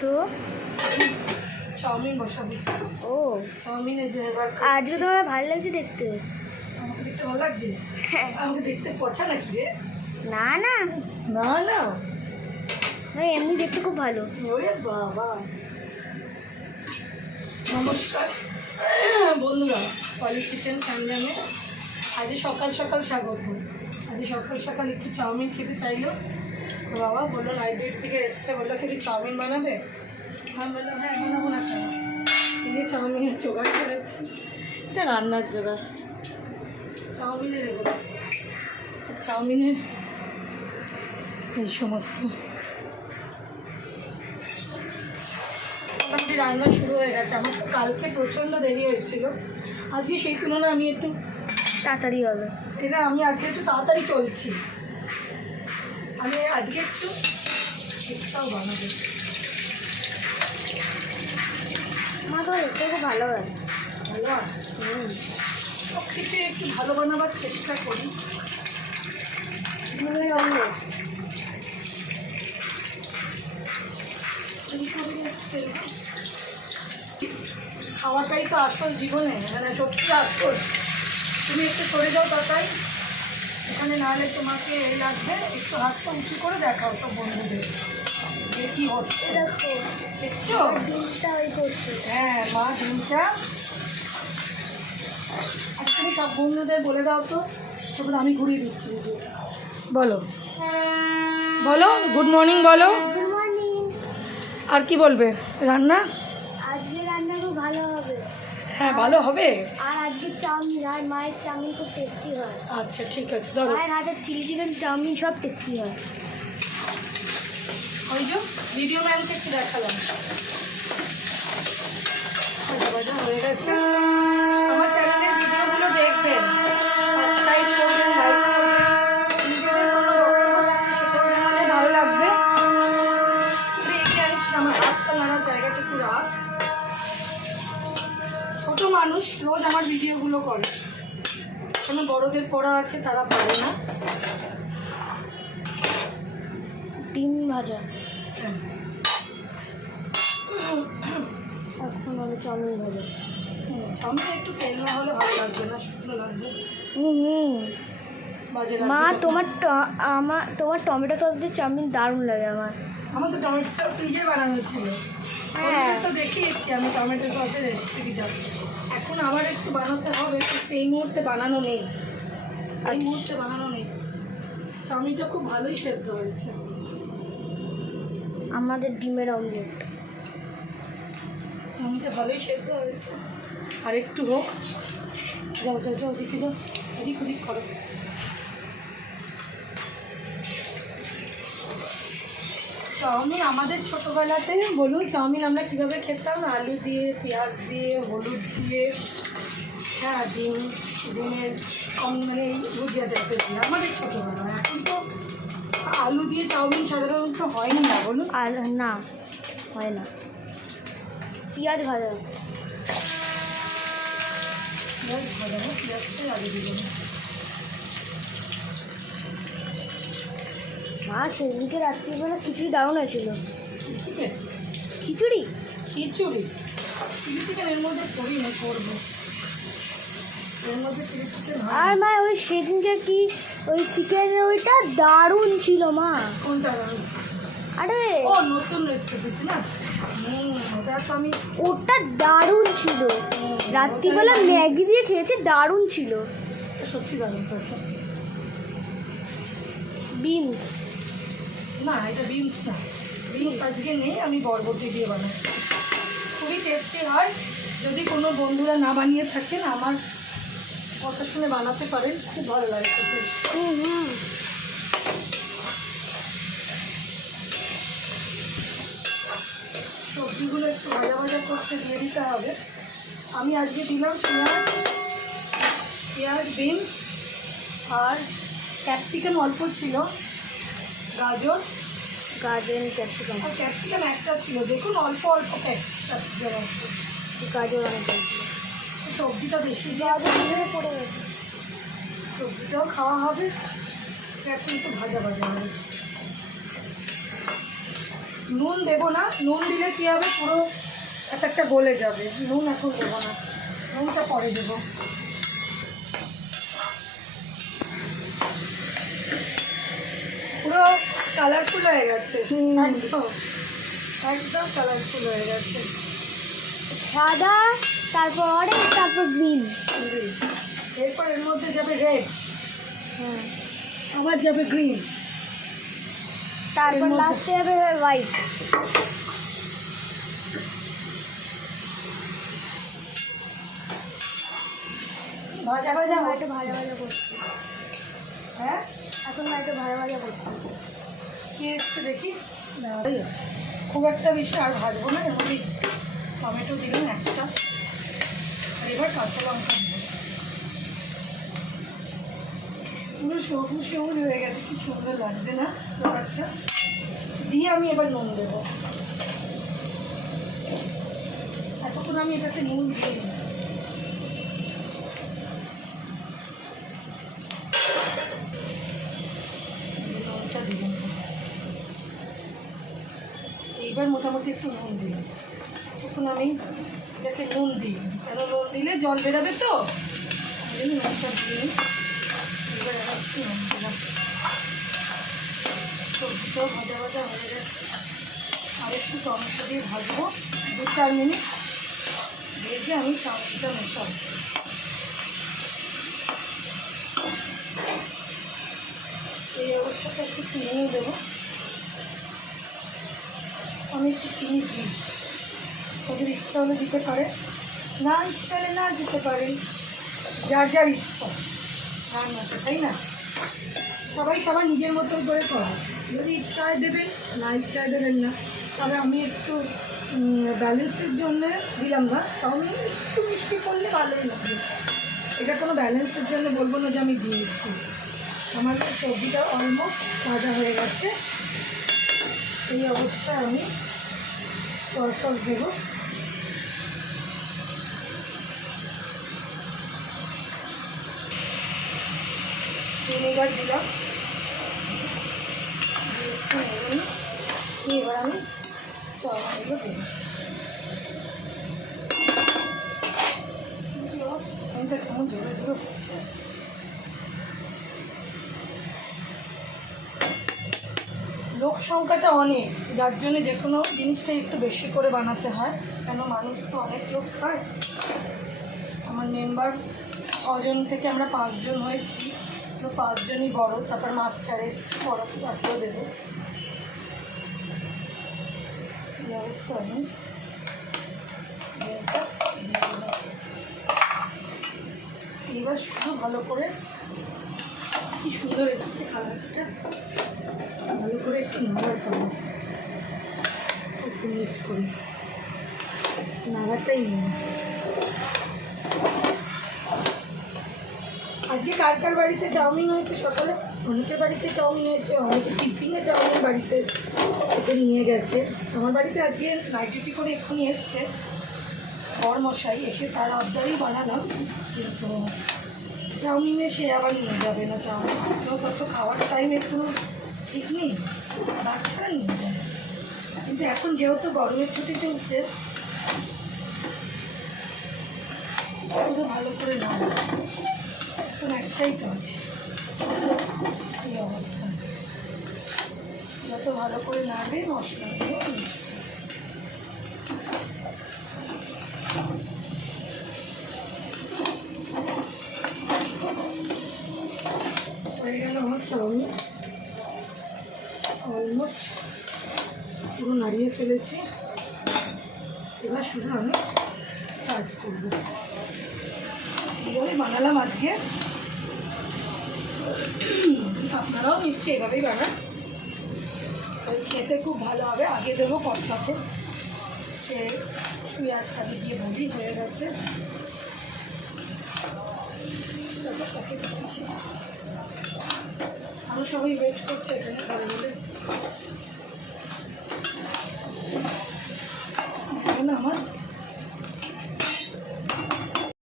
তো চাউমিন বসাবো। ও চাউমিন এই যে এবার আজকে তোমার ভালো লাগছে দেখতে। আমাকে দেখতে ভালো লাগছে? হ্যাঁ। আমাকে দেখতে পচা নাকি রে? না না না না, ভাই এমনি দেখতে খুব ভালো। ওরে বাবা। নমস্কার বন্ধুরা, পলি কিচেন সঞ্জামে আজ সকাল সকাল স্বাগত। আজ সকাল সকাল একটু চাউমিন খেতে চাইলো বাবা, বললো লাইব্রেরি থেকে এসছে, বললো কি চাউমিন বানাবে? আমি বললাম হ্যাঁ বানাবো না কেন। তিনি চাউমিনের জোগাড় করেছি, এটা রান্নার জোগাড়। চাউমিনের এগুলো, চাউমিনের এই সমস্ত মোটামুটি রান্না শুরু হয়ে গেছে। আমার তো কালকে প্রচণ্ড দেরি হয়েছিল, আজকে সেই তুলনায় আমি একটু তাড়াতাড়ি হবে। এটা আমি আজকে একটু তাড়াতাড়ি চলছি। আমি আজকে একটু ঠিকঠাক বানাবো। মা তোমার দেখতে খুব ভালো হয়। ভালো হয়? সব কিছু একটু ভালো বানাবার চেষ্টা করি। খাওয়াটাই তো আসল জীবনে, মানে সত্যি আসল। তুমি একটু সরে যাও তাড়াতাড়ি, এখানে নাহলে তোমাকে এই লাগবে। একটু হাতটা উঁচু করে দেখাও সব বন্ধুদের কি হচ্ছে, দেখছো? ডিমটা ওই করছে। হ্যাঁ মা ডিমটা, আর তুমি সব বন্ধুদের বলে দাও তো, তারপর আমি ঘুরিয়ে দিচ্ছি। বলো বলো, গুড মর্নিং বলো। Good morning. আর কি বলবে? রান্না আজকে রান্না খুব ভালো হবে। হ্যাঁ ভালো হবে। আর আজকে চাউমিন, আর মায়ের চাউমিন খুব টেস্টি হয়। আচ্ছা ঠিক আছে, ধরো। মায়ের হাতের চিলি চিকেন চাউমিন সব টেস্টি হয়। ওই যে ভিডিও ম্যানকে একটু দেখালাম। ভাজা ভাজা হয়ে গেছে। আমার চ্যানেলের ভিডিওগুলো দেখবেন, সাবস্ক্রাইব করবেন, লাইক করবেন। নিজেদের কোনো বক্তব্য থাকলে সেটাও জানালে ভালো লাগবে। এগিয়ে আসছি, আমার হাতটা নাড়ার জায়গাটা একটু রাখ। ছোট মানুষ রোজ আমার ভিডিওগুলো করে, কোনো বড়দের পড়া আছে তারা পারে না। ডিম ভাজা, হ্যাঁ। এখন হবে চাউমিন ভাজা। চাউমিন একটু তেল না হলে ভালো লাগবে না, শুকনো লাগবে, হুম। বাজে মা লাগবে। তোমার টমেটো সস দিয়ে চাউমিন দারুণ লাগে আমার। আমার তো টমেটো সস নিজে বানানো ছিল। হ্যাঁ। তো দেখিয়েছি আমি টমেটো সসের রেসিপিটা। এখন আবার একটু বানাতে হবে, কিন্তু এই মুহূর্তে বানানো নেই। এই মুহূর্তে বানানো নেই। চাউমিনটা খুব ভালোই সেদ্ধ হয়েছে। আমাদের ডিমের অমলেট। চাউমিনটা ভালোই সেদ্ধ হয়েছে, আর একটু হোক। যাও যাও যাও, দেখে যাও, এদিক ওদিক করো। চাউমিন আমাদের ছোটোবেলাতে, বলুন চাউমিন আমরা কীভাবে খেতাম? আলু দিয়ে, পেঁয়াজ দিয়ে, হলুদ দিয়ে, হ্যাঁ ডিমের মানে এই ভুজিয়া টাইপের দিয়ে আমাদের ছোটোবেলা। এখন তো আলু দিয়ে চাউমিন সাধারণত হয়নি না, বলুন। আর না, হয় না। পেঁয়াজ ভাজা। পেঁয়াজ ভাজাবো, পেঁয়াজটাই আগে দিব না। মা সেদিনকে রাত্রিবেলা খিচুড়ি দারুণ হয়েছিল। চিকেন খিচুড়ি খিচুড়ি, চিলি চিকেন এর মধ্যে করি না, করবো এর মধ্যে চিলি চিকেন। আর মা ওই সেদিনকে কি ওই চিকেনের ওইটা দারুণ ছিল মা। কোনটা? আরে ও নতুন রেসিপি না, ওটা তো আমি, ওটা দারুণ ছিল। রাত্রিবেলা ম্যাগি দিয়ে খেয়েছে, দারুণ ছিল। সত্যি দারুণ তরকারি। বিনস না এটা বিনস না, বিনস আজকে নেই, আমি বরবটি দিয়ে বানাই। খুবই টেস্টি হয়। যদি কোনো বন্ধুরা না বানিয়ে থাকেন, আমার কথা শুনে বানাতে পারেন, খুব ভালো লাগে খেতে। হুম। সবজিগুলো একটু ভাজা ভাজা করতে দিয়ে দিতে হবে। আমি আজকে দিলাম পেঁয়াজ, বিনস আর ক্যাপসিকাম অল্প ছিল, গাজর ক্যাপসিকাম। আর ক্যাপসিকাম একটা ছিল, দেখুন অল্প অল্প ক্যাপসিকাম আছে। গাজর অনেক ছিল। সবজিটা বেশি গাজর ভিতরে পড়ে গেছে। সবজিটাও খাওয়া হবে, কিন্তু ভাজা ভাজা হবে। নুন দেবো না, নুন দিলে কী হবে পুরো একটা গলে যাবে। নুন এখন দেবো না, নুনটা পরে দেবো। পুরো কালারফুল হয়ে গেছে, একদম একদম কালারফুল হয়ে গেছে। সাদা, তারপর অরেঞ্জ, তারপর গ্রিন। এরপর এর মধ্যে যাবে রেড, হ্যাঁ, আবার যাবে গ্রিন, তারপর এর মধ্যে- লাস্টে যাবে হোয়াইট। ভাজা ভাজা ভাজা একটু ভাজা ভাজা করছি, হ্যাঁ এখন না একটু ভাজা ভাজা করছি। কি এসছে দেখি। না, হয়ে গেছে। খুব একটা বেশি আর ভাজবো না, এর মধ্যে টমেটো দিলাম একটা, আর এবার কাঁচা লঙ্কা দেবো। পুরো সবুজ সবুজ হয়ে গেছে, কি সুন্দর লাগছে না ব্যাপারটা। দিয়ে আমি এবার নুন দেবো। এতক্ষণ আমি এটাতে নুন দিই। নুনটা দিলাম, এইবার মোটামুটি একটু নুন দিলাম। তখন আমি এটাকে নুন দিই, কেন নুন দিলে জল বেরোবে তো, এই জন্য নুনটা দিয়ে নিই। এবার আবার একটু নুন দিলাম। সবজিটাও ভাজা ভাজা হয়ে গেছে, আর একটু টমেটো দিয়ে ভাজবো 2-4 মিনিট, ভেজে আমি সবজিটা মেশাবো। এই অবস্থাটা একটু চিনি দেবো, আমি একটু চিনি দিই, ওদের ইচ্ছা হলে দিতে পারে, না ইচ্ছা হলে না দিতে পারে, যার যার ইচ্ছা রান্নাটা, তাই না? সবাই সবার নিজের মতন করে করে, যদি ইচ্ছায় দেবেন, না ইচ্ছায় দেবেন না। তবে আমি একটু ব্যালেন্সের জন্য দিলাম না, চাউমিন একটু মিষ্টি করলে ভালোই লাগবে। এটা কোনো ব্যালেন্সের জন্য বলবো না যে আমি দিয়েছি। আমার সবজিটা অলমোস্ট ভাজা হয়ে গেছে, এই অবস্থায় আমি সয়া সস দেবো। ভিনেগার দিলাম, এবার আমি চাউমিনগুলো দেবো। চাউমিনটা কেমন জোরে জোরে হচ্ছে। লোক সংখ্যাটা অনেক, যার জন্যে যে কোনো জিনিসটাই একটু বেশি করে বানাতে হয়, কেন মানুষ তো অনেক লোক খায়। আমার মেম্বার 6 জন থেকে আমরা 5 জন হয়েছি, তো 5 জনই বড়, তারপর মাস্টার এসছি বড়, তারপরে দেবো। এই অবস্থা আমি এবার শুধু ভালো করে, কি সুন্দর এসছে কালারটা, ভালো করে একটু নাড়া করবো, একটু মিক্স করি, নাড়াটাই নেই। আজকে কার কার বাড়িতে চাউমিন হয়েছে সকালে? অনেকের বাড়িতে চাউমিন হয়েছে, অনেকে টিফিনে চাউমিন বাড়িতে থেকে নিয়ে গেছে। আমার বাড়িতে আজকে নাইট ডিউটি করে এক্ষুনি এসছে বরমশাই, এসে তার আবদারেই বানালাম, কিন্তু চাউমিনে সে আবার নিয়ে যাবে না চাউমিন, তো তত খাওয়ার টাইমের কোনো ঠিক নেই, বাচ্চারা নিয়ে যায়। কিন্তু এখন যেহেতু গরমের ছুটি চলছে, শুধু ভালো করে না, এখন একটাই কাজ, এই অবস্থা, যত ভালো করে নাড়বে মশলাগুলো হয়ে গেল। আমার চাউমিন অলমোস্ট পুরো নাড়িয়ে ফেলেছি, এবার শুধু আমি সার্ভ করবো। এইভাবে বানালাম আজকে, আপনারাও নিশ্চয়ই এভাবেই বানান, খেতে খুব ভালো হবে। আগে দেবো কতটাতে, সে পেঁয়াজ কাটি দিয়ে বলি হয়ে গেছে, আরও সবাই ওয়েট করছে এখানে, তাহলে